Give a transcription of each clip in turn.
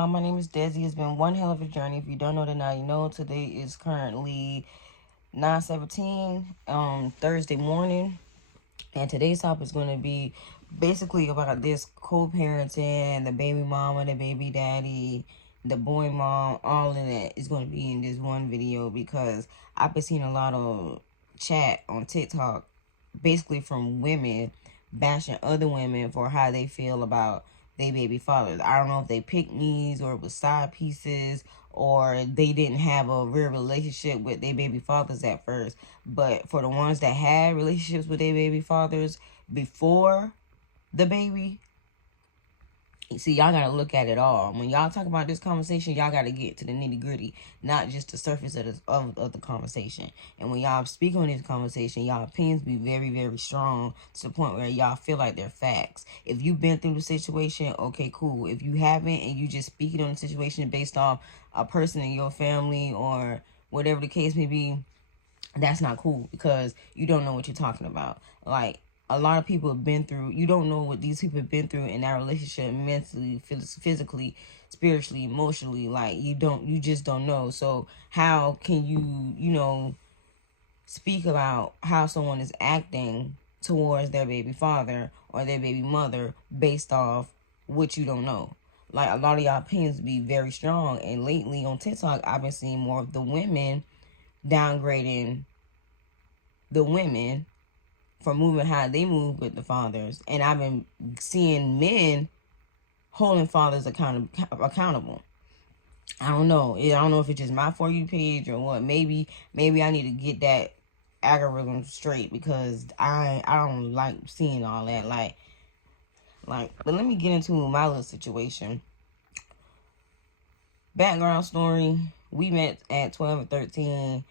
y'all? My name is Desi. It's been one hell of a journey. If you don't know, then now you know. Today is currently 9:17, Thursday morning, and today's topic is going to be basically about this co-parenting, the baby mama, the baby daddy, the boy mom, all of that is going to be in this one video because I've been seeing a lot of chat on TikTok, basically from women bashing other women for how they feel about they baby fathers. I don't know if they pick me's or it was side pieces or they didn't have a real relationship with their baby fathers at first. But for the ones that had relationships with their baby fathers before the baby, see, y'all gotta look at it all. When y'all talk about this conversation, y'all gotta get to the nitty gritty, not just the surface of the conversation. And when y'all speak on this conversation, y'all opinions be very, very strong to the point where y'all feel like they're facts. If you've been through the situation, okay, cool. If you haven't and you just speaking on the situation based off a person in your family or whatever the case may be, that's not cool because you don't know what you're talking about. Like, a lot of people have been through, you don't know what these people have been through in that relationship mentally, physically, spiritually, emotionally. Like, you just don't know. So how can you speak about how someone is acting towards their baby father or their baby mother based off what you don't know? Like, a lot of y'all opinions be very strong, and lately on TikTok I've been seeing more of the women downgrading the women for moving how they move with the fathers, and I've been seeing men holding fathers accountable. I don't know. I don't know if it's just my For You page or what. Maybe I need to get that algorithm straight because I don't like seeing all that. Like. But let me get into my little situation. Background story: we met at 12 and 13.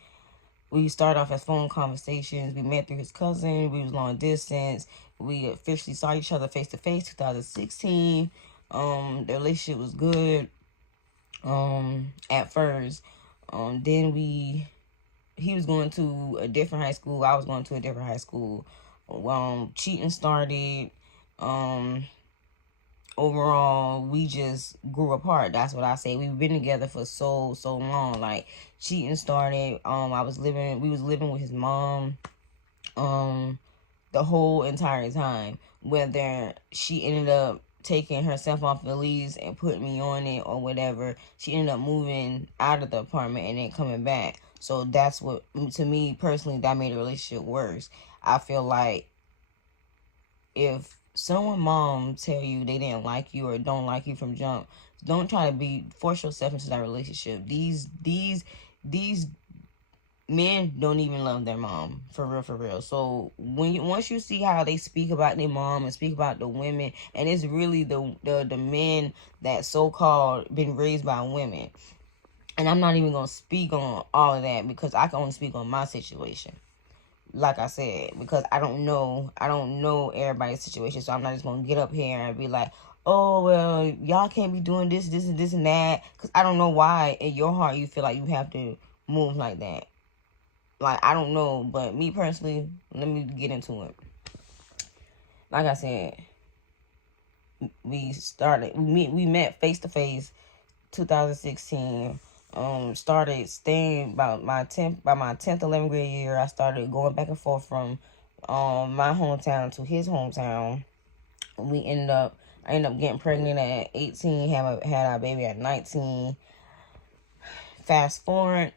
We started off as phone conversations. We met through his cousin. We was long distance. We officially saw each other face to face 2016. The relationship was good at first. Then he was going to a different high school. I was going to a different high school. Cheating started. Overall, we just grew apart. That's what I say. We've been together for so long. Like, cheating started. We was living with his mom the whole entire time. Whether she ended up taking herself off the lease and putting me on it or whatever, she ended up moving out of the apartment and then coming back. So that's what, to me personally, that made the relationship worse. I feel like if someone mom tell you they didn't like you or don't like you from jump, don't try to force yourself into that relationship. These men don't even love their mom, for real. So once you see how they speak about their mom and speak about the women, and it's really the men that so-called been raised by women, and I'm not even gonna speak on all of that because I can only speak on my situation. Like I said, because I don't know everybody's situation, so I'm not just gonna get up here and be like, oh, well, y'all can't be doing this and that, because I don't know why in your heart you feel like you have to move like that. Like, I don't know, but me personally, let me get into it. Like I said, we met face to face 2016. Started staying by my 10th 11th grade year. I started going back and forth from my hometown to his hometown. I ended up getting pregnant at 18, had our baby at 19. Fast forward,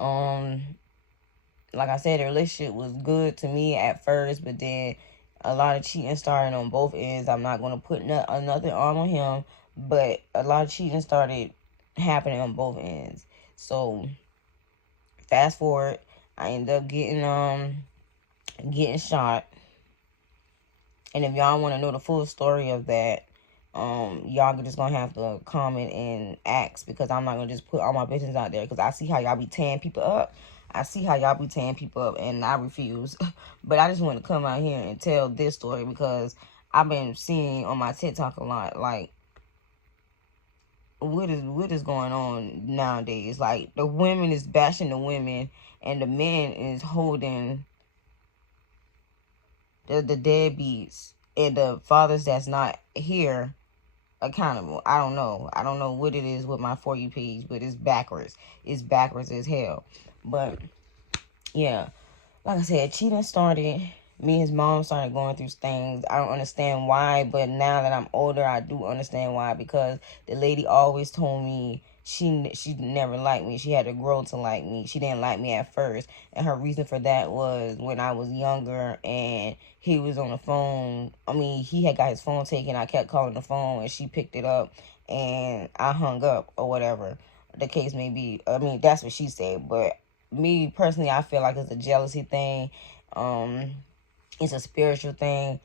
like I said, the relationship was good to me at first, but then a lot of cheating started on both ends. I'm not going to put another arm on him, but a lot of cheating started happening on both ends. So fast forward, I ended up getting shot. And if y'all want to know the full story of that, y'all just gonna have to comment and ask, because I'm not gonna just put all my business out there, because I see how y'all be tearing people up. And I refuse. But I just want to come out here and tell this story because I've been seeing on my TikTok a lot, like, what is going on nowadays? Like, the women is bashing the women, and the men is holding the deadbeats and the fathers that's not here accountable. I don't know. I don't know what it is with my For You page, but it's backwards. It's backwards as hell. But yeah, like I said, cheating started. Me and his mom started going through things. I don't understand why, but now that I'm older, I do understand why. Because the lady always told me she never liked me. She had to grow to like me. She didn't like me at first, and her reason for that was when I was younger and he was on the phone. I mean, he had got his phone taken. I kept calling the phone, and she picked it up, and I hung up or whatever the case may be. I mean, that's what she said, but me personally, I feel like it's a jealousy thing. It's a spiritual thing.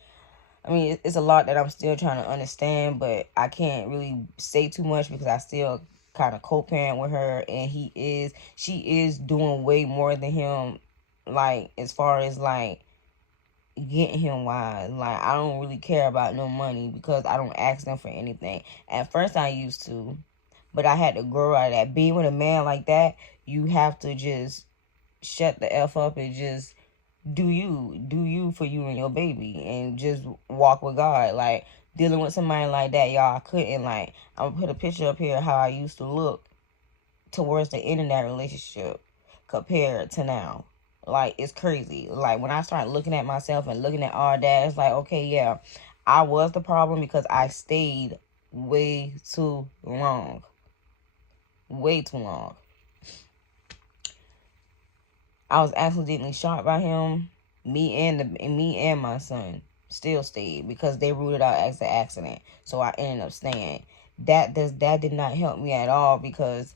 I mean, it's a lot that I'm still trying to understand, but I can't really say too much because I still kind of co-parent with her, and she is doing way more than him, like, as far as, like, getting him wise. Like, I don't really care about no money because I don't ask them for anything. At first, I used to, but I had to grow out of that. Being with a man like that, you have to just shut the F up and just do you for you and your baby, and just walk with God. Like, dealing with somebody like that, y'all, I couldn't. Like, I'm gonna put a picture up here how I used to look towards the end of that relationship compared to now. Like, it's crazy. Like, when I start looking at myself and looking at all that, it's like, okay, yeah, I was the problem because I stayed way too long. Way too long. I was accidentally shot by him. Me and my son still stayed because they ruled it out as an accident. So I ended up staying. That did not help me at all, because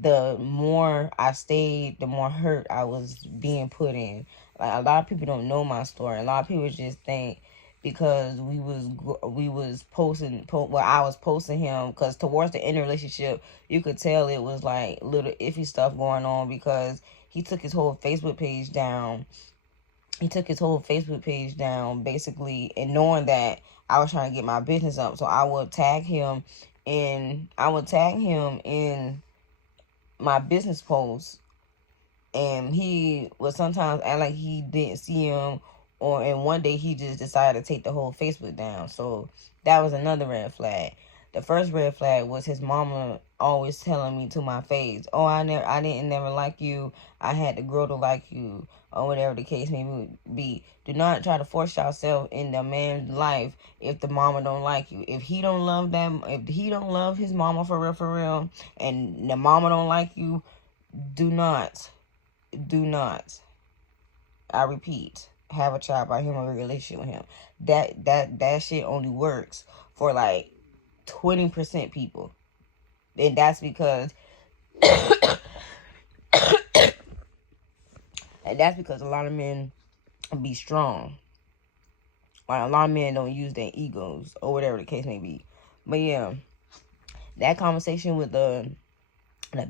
the more I stayed, the more hurt I was being put in. Like, a lot of people don't know my story. A lot of people just think because we was posting, well, I was posting him, because towards the end of the relationship, you could tell it was like little iffy stuff going on, because he took his whole Facebook page down. Basically, and knowing that I was trying to get my business up. So I would tag him in my business posts, and he would sometimes act like he didn't see him, and one day he just decided to take the whole Facebook down. So that was another red flag. The first red flag was his mama always telling me to my face, "Oh, I didn't never like you. I had to grow to like you," or whatever the case may be. Do not try to force yourself in the man's life if the mama don't like you. If he don't love them, if he don't love his mama for real, and the mama don't like you, do not, I repeat, have a child by him or a relationship with him. That shit only works for like 20% people. And that's because a lot of men be strong. Like, a lot of men don't use their egos or whatever the case may be. But yeah, that conversation with the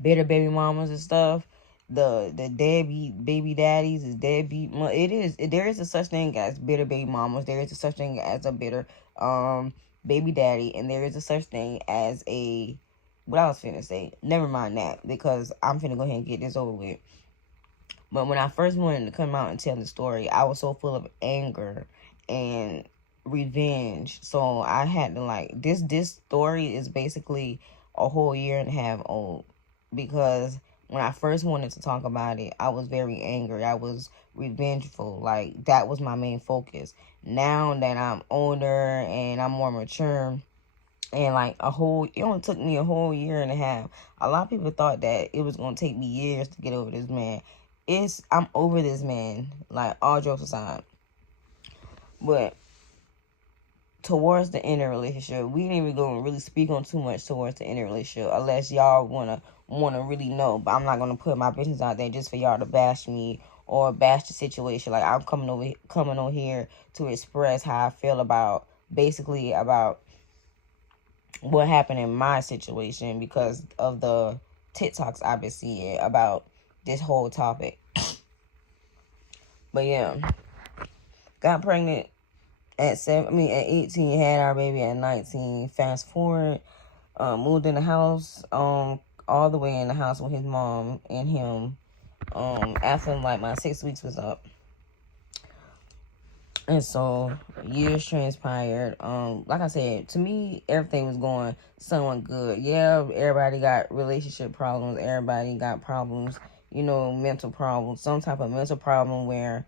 bitter baby mamas and stuff, the deadbeat baby daddies, is deadbeat. There is a such thing as bitter baby mamas. There is a such thing as a bitter baby daddy, and there is a such thing as a, what I was finna say, never mind that, because I'm finna go ahead and get this over with. But when I first wanted to come out and tell the story, I was so full of anger and revenge. So I had to, like, this story is basically a whole year and a half old, because when I first wanted to talk about it, I was very angry. I was revengeful. Like, that was my main focus. Now that I'm older and I'm more mature, and like it only took me a whole year and a half. A lot of people thought that it was going to take me years to get over this man. I'm over this man, like, all jokes aside. But towards the end of the relationship, we didn't even go and really speak on too much towards the end of the relationship, unless y'all wanna really know. But I'm not gonna put my business out there just for y'all to bash me or bash the situation. Like, I'm coming on here to express how I feel about what happened in my situation, because of the TikToks I've been seeing about this whole topic. But yeah, got pregnant at 18, had our baby at 19. Fast forward, moved in the house, all the way in the house with his mom and him, after like my 6 weeks was up. And so years transpired. Like I said, to me, everything was going somewhat good. Yeah, everybody got relationship problems. Everybody got problems, mental problems. Some type of mental problem where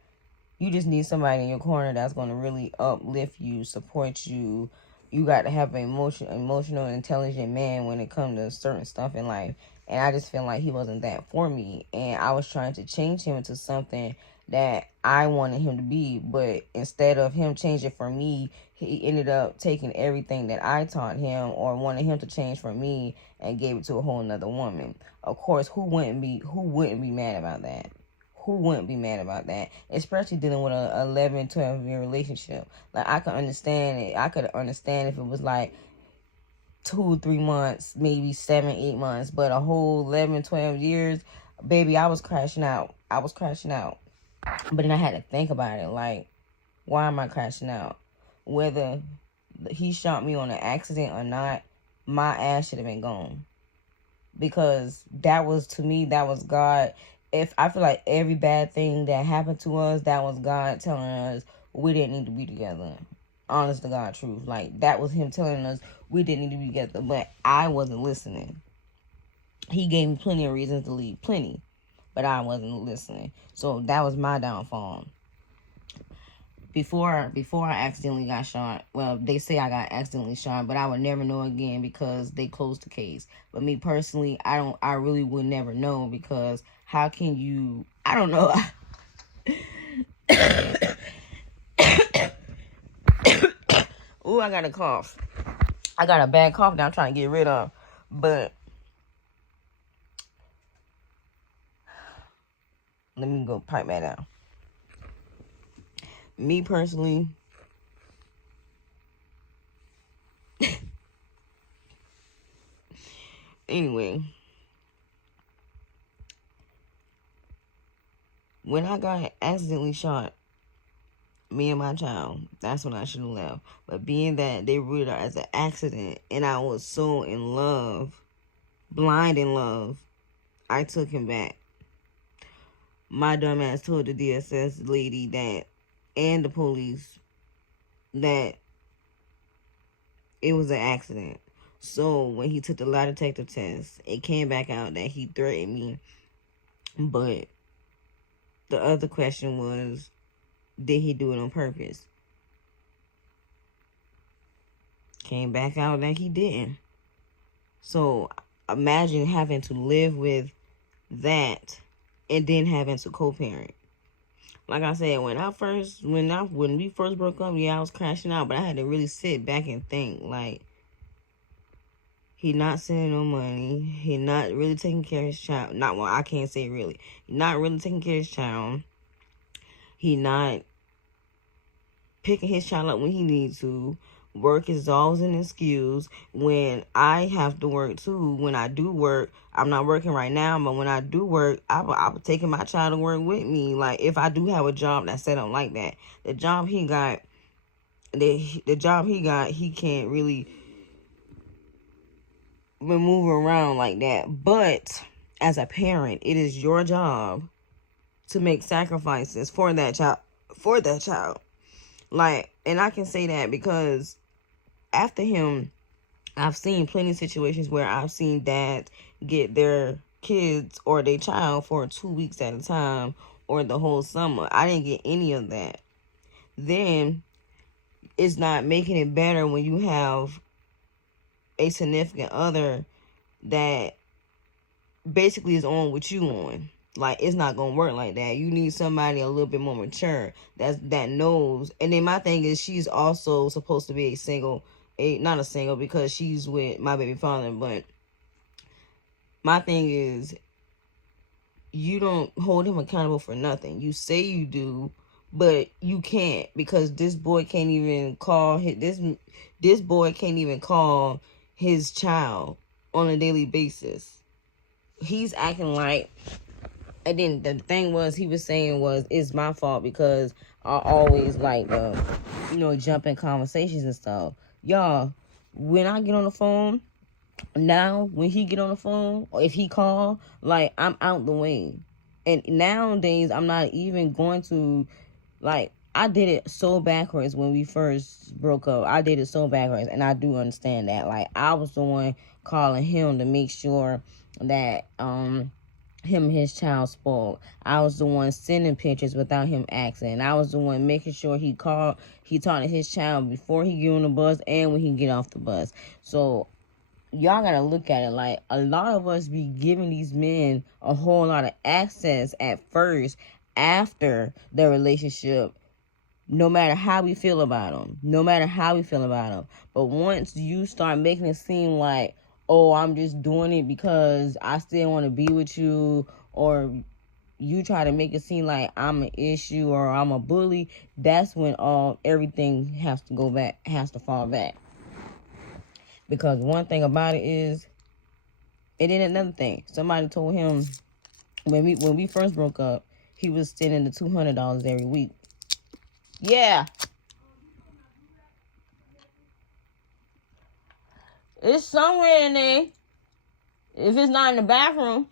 you just need somebody in your corner that's going to really uplift you, support you. You got to have an emotional, intelligent man when it comes to certain stuff in life. And I just feel like he wasn't that for me. And I was trying to change him into something that I wanted him to be. But instead of him changing for me, he ended up taking everything that I taught him or wanted him to change for me and gave it to a whole nother woman. Of course, who wouldn't be mad about that? Who wouldn't be mad about that? Especially dealing with a 11, 12-year relationship. Like, I could understand it. I could understand if it was like 2, 3 months, maybe 7, 8 months. But a whole 11, 12 years, baby, I was crashing out. But then I had to think about it. Like, why am I crashing out? Whether he shot me on an accident or not, my ass should have been gone. Because that was, to me, that was God. If I feel like every bad thing that happened to us, that was God telling us we didn't need to be together. Honest to God truth. Like, that was him telling us we didn't need to be together. But I wasn't listening. He gave me plenty of reasons to leave. Plenty. But I wasn't listening. So that was my downfall. Before I accidentally got shot, well, they say I got accidentally shot, but I would never know again because they closed the case. But me personally, I really would never know, because how can you, I don't know. Ooh, I got a cough. I got a bad cough that I'm trying to get rid of. But let me go pipe that out. Me personally, anyway, when I got accidentally shot, me and my child, that's when I should have left. But being that they ruled it as an accident and I was so in love, blind in love, I took him back. My dumb ass told the DSS lady that, and the police, that it was an accident. So when he took the lie detector test, it came back out that he threatened me. But the other question was, did he do it on purpose? Came back out that he didn't. So imagine having to live with that and then having to co-parent. Like I said, when we first broke up, yeah, I was crashing out, but I had to really sit back and think, like, he not sending no money. He not really taking care of his child. I can't say really. He not really taking care of his child. He not picking his child up when he needs to. Work is always an excuse. When I have to work too, when I do work, I'm not working right now, but when I do work, I'm taking my child to work with me. Like, if I do have a job that's set up like that, the job he got, he can't really maneuver around like that. But as a parent, it is your job to make sacrifices for that child. Like, and I can say that because after him, I've seen plenty of situations where I've seen dads get their kids or their child for 2 weeks at a time or the whole summer. I didn't get any of that. Then it's not making it better when you have a significant other that basically is on what you on. Like, it's not gonna work like that. You need somebody a little bit more mature that knows. And then my thing is, she's also supposed to be not a single, because she's with my baby father. But my thing is, you don't hold him accountable for nothing. You say you do, but you can't, because this boy can't even call this boy can't even call his child on a daily basis. He's acting like. And then the thing was, he was saying it's my fault because I always like, jump in conversations and stuff. Y'all, when I get on the phone, now, when he get on the phone, or if he call, like, I'm out the way. And nowadays, I'm not even going to, like, I did it so backwards when we first broke up. I did it so backwards, and I do understand that. Like, I was the one calling him to make sure that him and his child spoiled. I was the one sending pictures without him asking. I was the one making sure he talked to his child before he get on the bus and when he get off the bus. So y'all gotta look at it like a lot of us be giving these men a whole lot of access at first after the relationship, no matter how we feel about them. But once you start making it seem like, oh, I'm just doing it because I still want to be with you, or you try to make it seem like I'm an issue or I'm a bully, that's when everything has to fall back. Because one thing about it is, it ain't another thing. Somebody told him when we first broke up, he was sending the $200 every week. Yeah. It's somewhere in there. If it's not in the bathroom.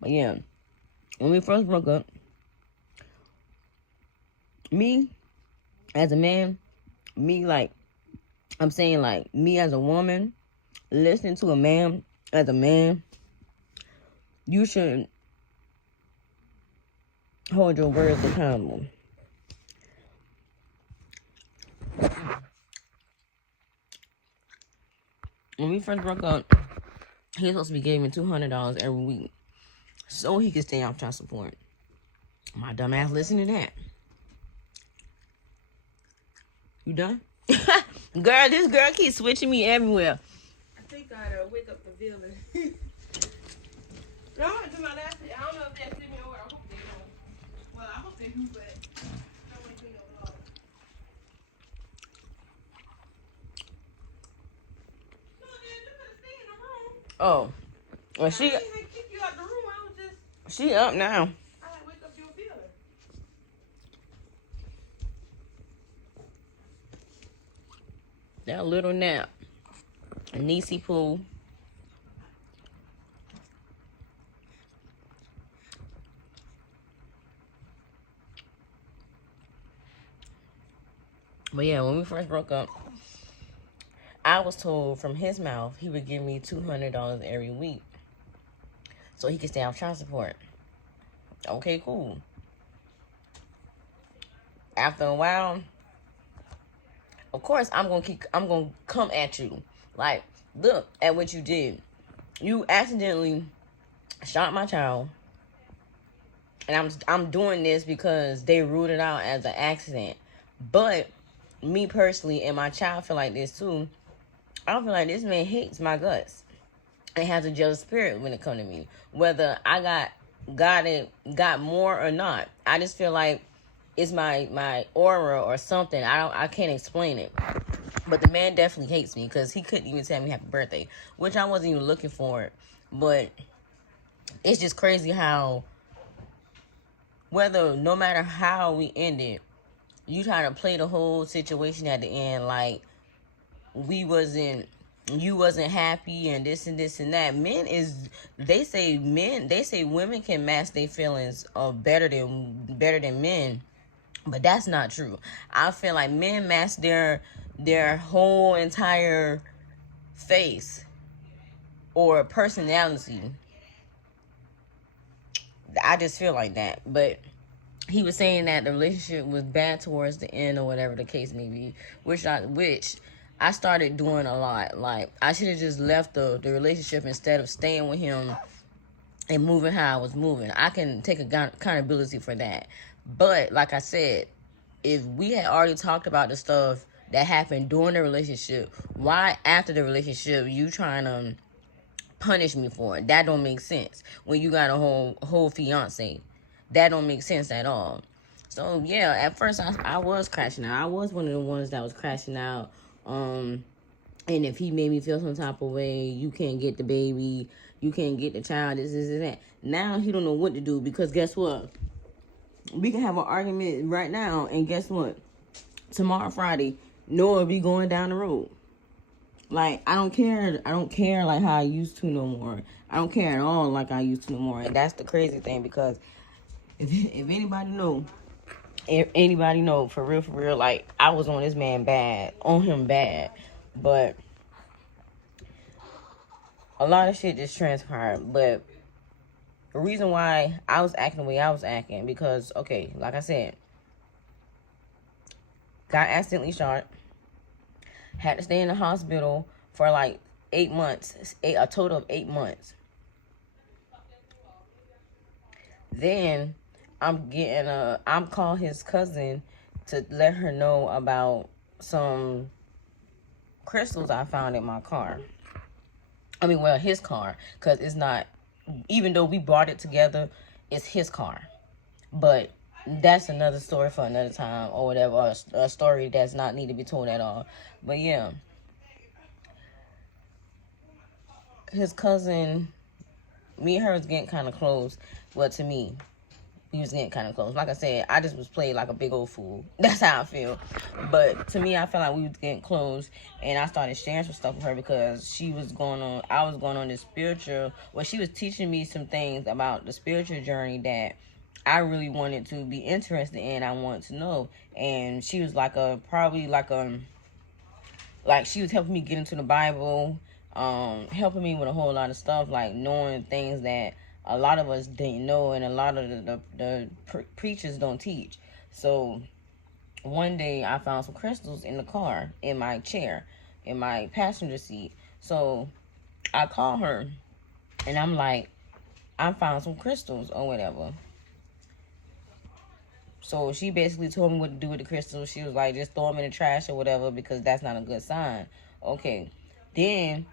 But yeah, when we first broke up, me as a man, me as a woman, listening to a man as a man, you should hold your words accountable. When we first broke up, he was supposed to be giving me $200 every week so he could stay off child support. My dumb ass listened to that. You done? Girl, this girl keeps switching me everywhere. I think I'd wake up the villain. No, I do my last day. I don't know if they're sleeping or what. I hope they don't. Well, I hope they do, but I don't want to do no vlog. No, man, you better stay in the room. Oh. Well, I didn't even kick you out the room. I was just... She up now. I had to wake up your villain. That little nap. Niecy Pooh. But yeah, when we first broke up, I was told from his mouth he would give me $200 every week so he could stay off child support. Okay, cool. After a while, of course, I'm gonna come at you. Like, look at what you did. You accidentally shot my child, and I'm doing this because they ruled it out as an accident. But me personally and my child feel like this too. I don't feel like this man hates my guts and has a jealous spirit when it comes to me. Whether I got more or not, I just feel like it's my aura or something. I can't explain it. But the man definitely hates me because he couldn't even tell me happy birthday, which I wasn't even looking for it. But it's just crazy how no matter how we ended, you try to play the whole situation at the end like you wasn't happy and this and that. They say women can mask their feelings better than men, but that's not true. I feel like men mask their whole entire face or personality. I just feel like that. But he was saying that the relationship was bad towards the end or whatever the case may be, which I started doing a lot. Like, I should have just left the relationship instead of staying with him and moving how I was moving. I can take accountability for that. But like I said, if we had already talked about the stuff that happened during the relationship, why after the relationship you trying to punish me for it? That don't make sense. When you got a whole fiance, that don't make sense at all. So yeah, at first I was crashing out. I was one of the ones that was crashing out. And if he made me feel some type of way, you can't get the baby, you can't get the child, this and that. Now he don't know what to do, because guess what? We can have an argument right now, and guess what? Tomorrow, Friday, Noah be going down the road. Like, I don't care. I don't care like how I used to no more. I don't care at all like I used to no more. And that's the crazy thing, because if anybody know, for real, like, I was on this man bad, on him bad. But a lot of shit just transpired. But the reason why I was acting the way I was acting, because, okay, like I said, got accidentally shot, had to stay in the hospital for like 8 months, a total of 8 months. Then I'm calling his cousin to let her know about some crystals I found in my car. I mean, well, his car, because it's not, even though we bought it together, it's his car. But that's another story for another time, or whatever, or a story that's not need to be told at all. But yeah, his cousin, me and her was getting kind of close. Well, to me, we was getting kind of close. Like I said, I just was played like a big old fool. That's how I feel. But to me, I felt like we was getting close, and I started sharing some stuff with her, because I was going on this spiritual, well, she was teaching me some things about the spiritual journey that I really wanted to be interested in. I wanted to know. And she was like she was helping me get into the Bible, helping me with a whole lot of stuff, like knowing things that a lot of us didn't know, and a lot of the preachers don't teach. So one day I found some crystals in the car, in my chair, in my passenger seat. So I call her, and I'm like, I found some crystals or whatever. So she basically told me what to do with the crystals. She was like, just throw them in the trash or whatever, because that's not a good sign. Okay. Then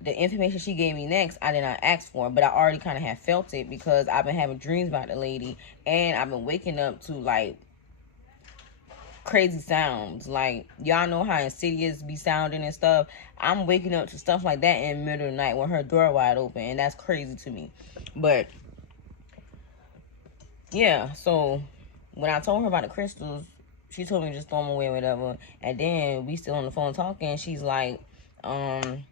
the information she gave me next, I did not ask for, but I already kind of had felt it, because I've been having dreams about the lady, and I've been waking up to like crazy sounds. Like, y'all know how Insidious be sounding and stuff. I'm waking up to stuff like that in the middle of the night with her door wide open, and that's crazy to me. But yeah, so when I told her about the crystals, she told me to just throw them away or whatever. And then we still on the phone talking. She's like, and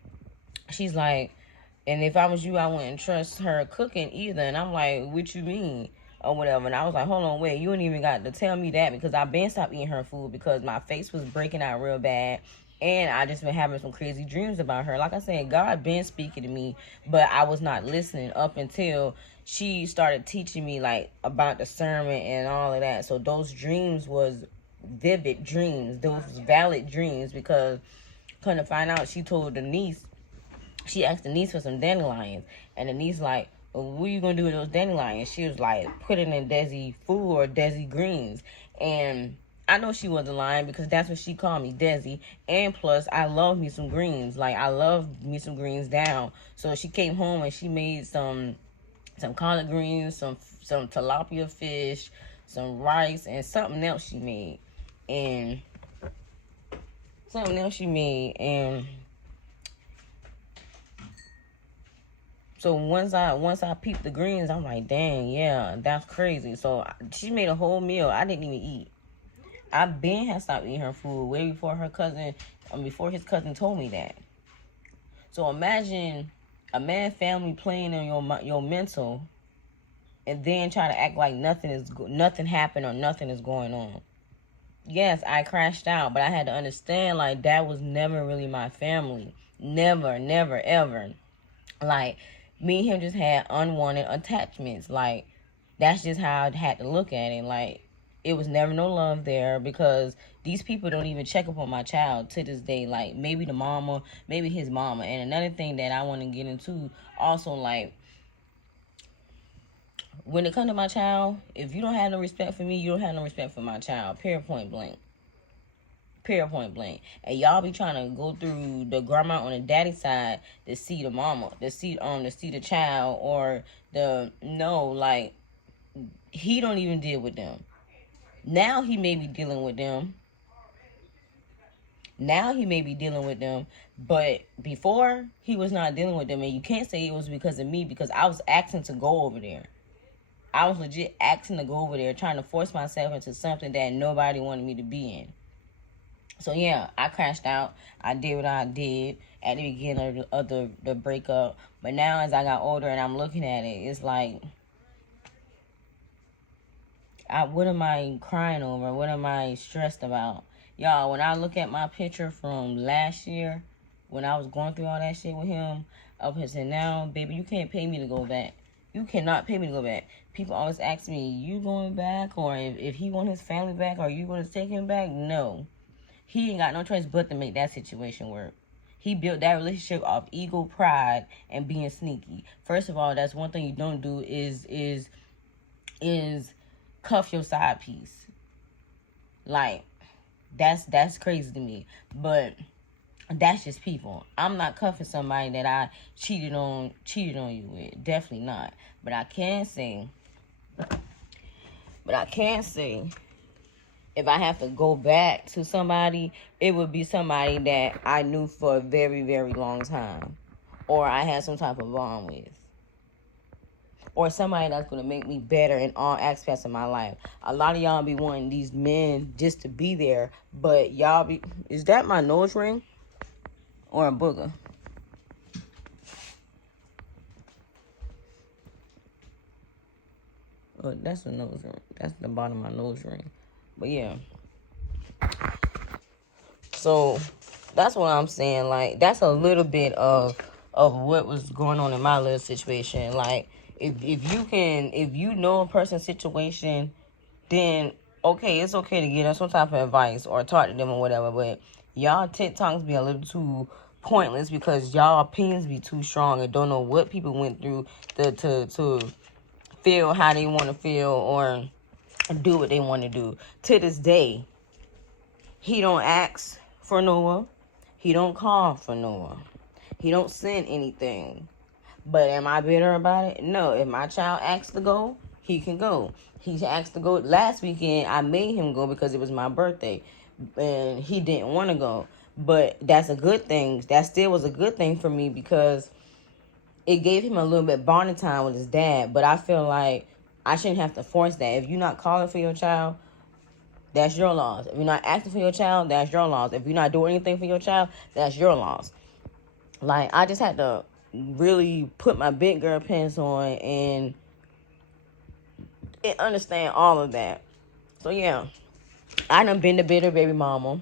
if I was you, I wouldn't trust her cooking either. And I'm like, what you mean? Or whatever. And I was like, hold on, wait, you ain't even got to tell me that, because I've been stopped eating her food, because my face was breaking out real bad. And I just been having some crazy dreams about her. Like I said, God been speaking to me, but I was not listening up until she started teaching me like about the sermon and all of that. So those dreams was vivid dreams. Those was valid dreams, because couldn't find out, she asked the niece for some dandelions, and the niece like, well, what are you gonna do with those dandelions? She was like, put it in Desi food or Desi greens. And I know she wasn't lying, because that's what she called me, Desi. And plus, I love me some greens. Like, I love me some greens down. So she came home and she made some collard greens, some tilapia fish, some rice, and something else she made. And so once I peeped the greens, I'm like, dang, yeah, that's crazy. So she made a whole meal. I didn't even eat. I been had stopped eating her food way before before his cousin told me that. So imagine a man family playing on your mental, and then try to act like nothing happened or nothing is going on. Yes, I crashed out, but I had to understand, like, that was never really my family. Never, never, ever. Like, me and him just had unwanted attachments. Like, that's just how I had to look at it. Like, it was never no love there, because these people don't even check up on my child to this day. Like, maybe the mama, maybe his mama. And another thing that I want to get into also, like, when it comes to my child, if you don't have no respect for me, you don't have no respect for my child. Period, point blank. Period, point blank. And y'all be trying to go through the grandma on the daddy side to see the mama, to see the child, or like, he don't even deal with them. Now he may be dealing with them. But before, he was not dealing with them. And you can't say it was because of me, because I was asking to go over there. I was legit asking to go over there, trying to force myself into something that nobody wanted me to be in. So yeah, I crashed out. I did what I did at the beginning of the breakup. But now as I got older and I'm looking at it, it's like, what am I crying over? What am I stressed about? Y'all, when I look at my picture from last year, when I was going through all that shit with him, up until now, baby, you can't pay me to go back. You cannot pay me to go back. People always ask me, you going back? Or if he want his family back, are you going to take him back? No. He ain't got no choice but to make that situation work. He built that relationship off ego, pride, and being sneaky. First of all, that's one thing you don't do is cuff your side piece. Like, that's crazy to me. But that's just people. I'm not cuffing somebody that I cheated on you with. Definitely not. But I can say if I have to go back to somebody, it would be somebody that I knew for a very, very long time. Or I had some type of bond with. Or somebody that's going to make me better in all aspects of my life. A lot of y'all be wanting these men just to be there. But y'all be... Is that my nose ring? Or a booger? Oh, that's the nose ring. That's the bottom of my nose ring. But yeah. So that's what I'm saying. Like, that's a little bit of what was going on in my little situation. Like, if you know a person's situation, then okay, it's okay to give them some type of advice or talk to them or whatever. But y'all TikToks be a little too pointless because y'all opinions be too strong and don't know what people went through to feel how they want to feel or do what they want to do. To this day, he don't ask for Noah. He don't call for Noah. He don't send anything. But am I bitter about it? No. If my child asks to go, he can go. He asked to go last weekend. I made him go because it was my birthday. And he didn't want to go. But that's a good thing. That still was a good thing for me because it gave him a little bit bonding time with his dad. But I feel like I shouldn't have to force that. If you're not calling for your child, that's your loss. If you're not acting for your child, that's your loss. If you're not doing anything for your child, that's your loss. Like, I just had to really put my big girl pants on and understand all of that. So, yeah. I done been the bitter baby mama.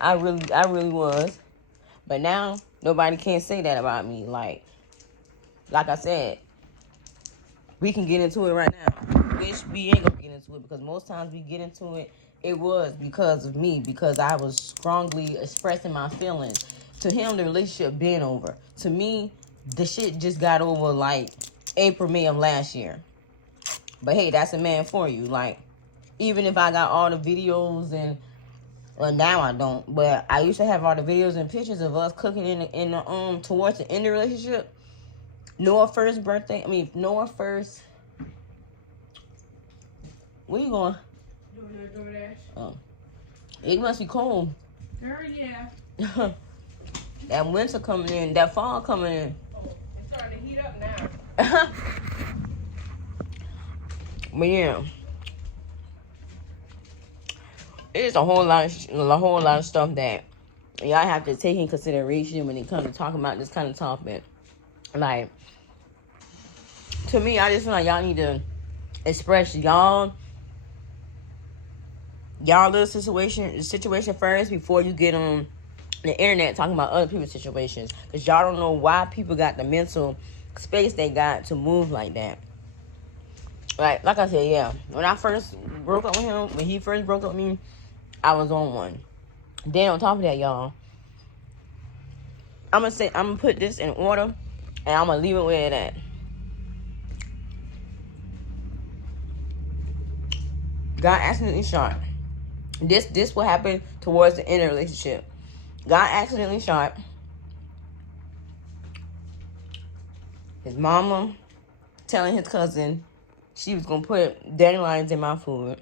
I really was. But now, nobody can say that about me. Like I said, we can get into it right now. Which we ain't gonna get into it because most times we get into it, it was because of me. Because I was strongly expressing my feelings. To him, the relationship been over. To me, the shit just got over like April, May of last year. But hey, that's a man for you. Like, even if I got all the videos and... Well, now I don't. But I used to have all the videos and pictures of us cooking in the towards the end of the relationship. Noah's first... Where you going? DoorDash. Oh. It must be cold. Girl, yeah. That winter coming in. That fall coming in. Oh, it's starting to heat up now. But yeah. It's a whole lot of stuff that y'all have to take in consideration when it comes to talking about this kind of topic. Like, to me, I just feel like y'all need to express y'all little situation first before you get on the internet talking about other people's situations. Because y'all don't know why people got the mental space they got to move like that. Like I said, yeah. When I first broke up with him, when he first broke up with me, I was on one. Then on top of that, y'all, I'm gonna put this in order, and I'm gonna leave it where it at. Got accidentally shot. This what happened towards the end of the relationship. Got accidentally shot. His mama telling his cousin she was gonna put dandelions in my food.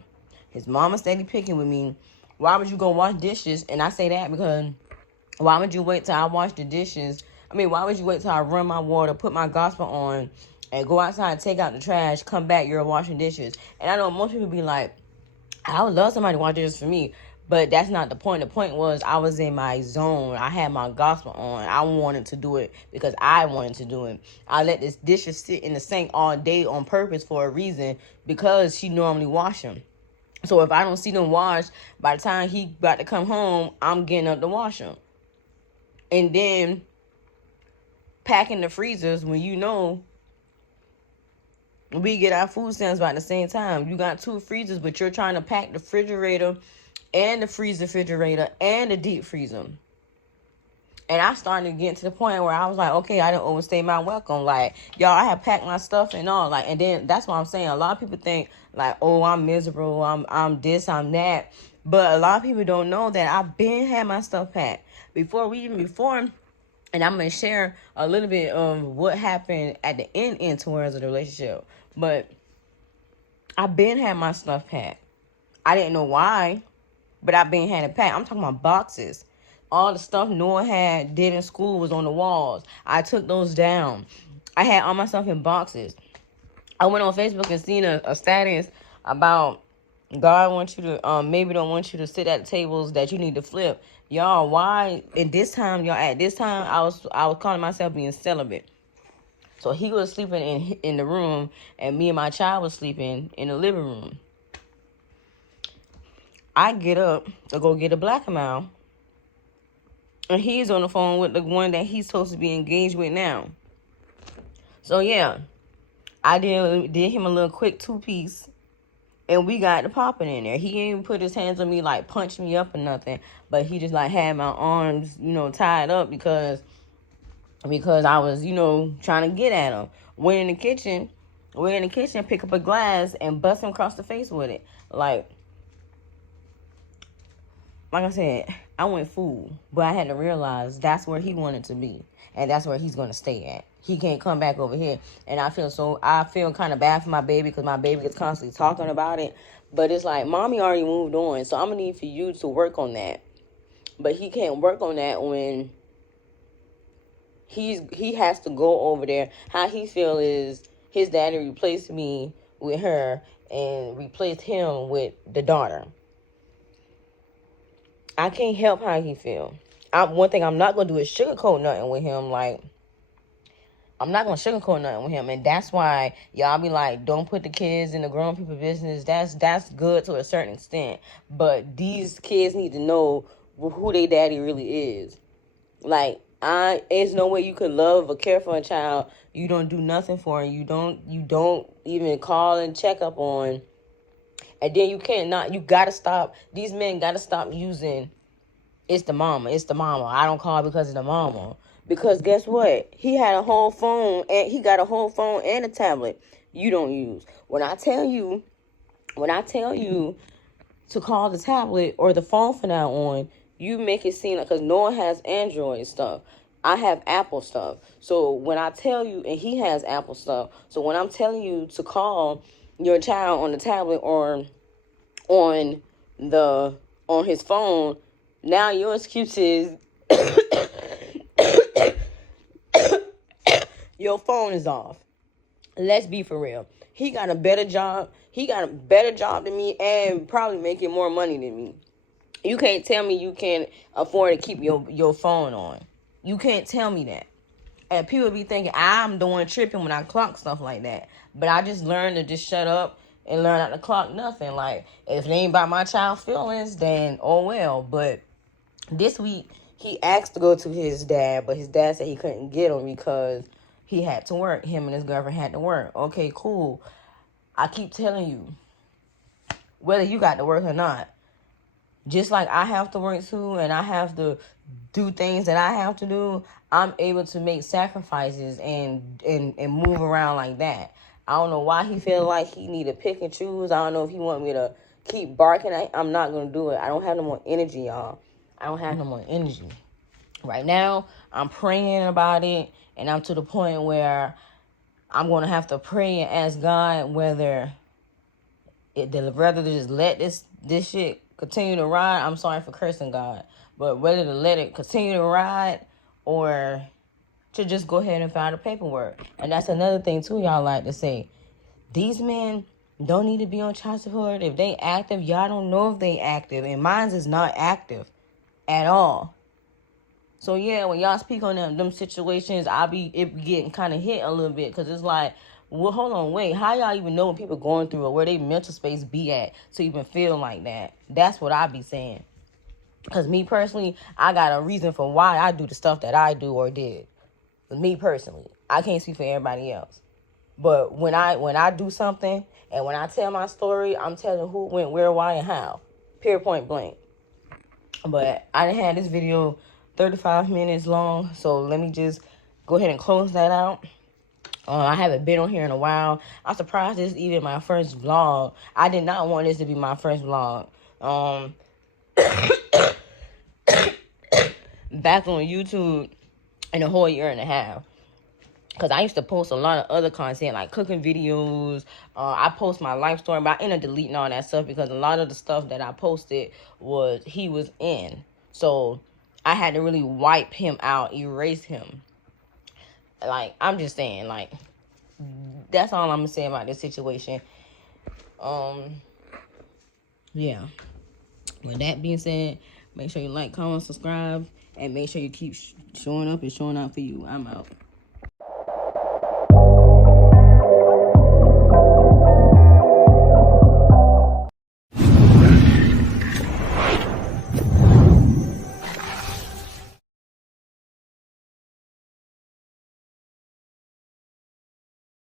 His mama steady picking with me. Why would you go wash dishes? And I say that because why would you wait till I wash the dishes? Why would you wait till I run my water, put my gospel on, and go outside, take out the trash, come back, you're washing dishes? And I know most people be like, I would love somebody to wash dishes for me. But that's not the point. The point was I was in my zone. I had my gospel on. I wanted to do it because I wanted to do it. I let this dishes sit in the sink all day on purpose for a reason, because she normally wash them. So if I don't see them washed, by the time he about to come home, I'm getting up to wash them. And then packing the freezers when you know we get our food stamps about the same time. You got 2 freezers, but you're trying to pack the refrigerator and the freezer refrigerator and the deep freezer. And I started to get to the point where I was like, okay, I didn't overstay my welcome. Like, y'all, I have packed my stuff and all. Like, and then that's what I'm saying. A lot of people think like, oh, I'm miserable. I'm this, I'm that. But a lot of people don't know that I've been had my stuff packed before. And I'm gonna share a little bit of what happened at the end towards the relationship. But I've been had my stuff packed. I didn't know why, but I've been had it packed. I'm talking about boxes. All the stuff Noah did in school was on the walls. I took those down. I had all my stuff in boxes. I went on Facebook and seen a status about God wants you to maybe don't want you to sit at the tables that you need to flip. Y'all, why at this time I was calling myself being celibate. So he was sleeping in the room, and me and my child was sleeping in the living room. I get up to go get a black and mild, and he's on the phone with the one that he's supposed to be engaged with now. So yeah, I did him a little quick 2-piece, and we got the popping in there. He didn't even put his hands on me, like punch me up or nothing, but he just like had my arms, tied up because I was, trying to get at him. We're in the kitchen, pick up a glass and bust him across the face with it. Like I said, I went fool, but I had to realize that's where he wanted to be, and that's where he's going to stay at. He can't come back over here. And I feel kind of bad for my baby, because my baby is constantly talking about it. But it's like, mommy already moved on, so I'm going to need for you to work on that. But he can't work on that when he has to go over there. How he feel is his daddy replaced me with her and replaced him with the daughter. I can't help how he feel. One thing I'm not going to do is sugarcoat nothing with him. Like, I'm not going to sugarcoat nothing with him. And that's why y'all be like, don't put the kids in the grown people business. That's good to a certain extent. But these kids need to know who their daddy really is. Like, there's no way you could love or care for a child you don't do nothing for, and you don't even call and check up on. And then you gotta stop. These men gotta stop using, it's the mama. I don't call because it's the mama. Because guess what? He had a whole phone, and he got a whole phone and a tablet you don't use. When I tell you to call the tablet or the phone from now on, you make it seem like, because Noah has Android stuff. I have Apple stuff. So when I tell you, and he has Apple stuff. So when I'm telling you to call your child on the tablet or on his phone, now your excuse is your phone is off. Let's be for real. He got a better job. Than me, and probably making more money than me. You can't tell me you can't afford to keep your phone on. You can't tell me that. And people be thinking I'm the one tripping when I clock stuff like that. But I just learned to just shut up and learn not to clock nothing. Like, if it ain't about my child's feelings, then oh well. But this week, he asked to go to his dad, but his dad said he couldn't get him because he had to work. Him and his girlfriend had to work. Okay, cool. I keep telling you, whether you got to work or not, just like I have to work too, and I have to do things that I have to do, I'm able to make sacrifices and move around like that. I don't know why he feel like he need to pick and choose. I don't know if he want me to keep barking. I'm not going to do it. I don't have no more energy, y'all. I don't have no more energy. Right now, I'm praying about it, and I'm to the point where I'm going to have to pray and ask God whether to just let this shit continue to ride. I'm sorry for cursing God, but whether to let it continue to ride or to just go ahead and file the paperwork. And that's another thing too, y'all like to say. These men, don't need to be on child support. If they active, y'all don't know if they active. And mine is not active at all. So yeah, when y'all speak on them situations, it be getting kind of hit a little bit, because it's like, well, hold on, wait, how y'all even know what people going through or where they mental space be at to even feel like that? That's what I be saying. Because me personally, I got a reason for why I do the stuff that I do or did. Me personally, I can't speak for everybody else. But when I do something and when I tell my story, I'm telling who, when, where, why, and how. Period, point blank. But I done had this video 35 minutes long, so let me just go ahead and close that out. I haven't been on here in a while. I'm surprised this is even my first vlog. I did not want this to be my first vlog. Back on YouTube in a whole year and a half. Because I used to post a lot of other content, like cooking videos. I post my life story, but I ended up deleting all that stuff because a lot of the stuff that I posted he was in. So I had to really wipe him out, erase him. Like, I'm just saying, like, that's all I'm going to say about this situation. Yeah. With that being said, make sure you like, comment, subscribe, and make sure you keep showing up and showing out for you. I'm out.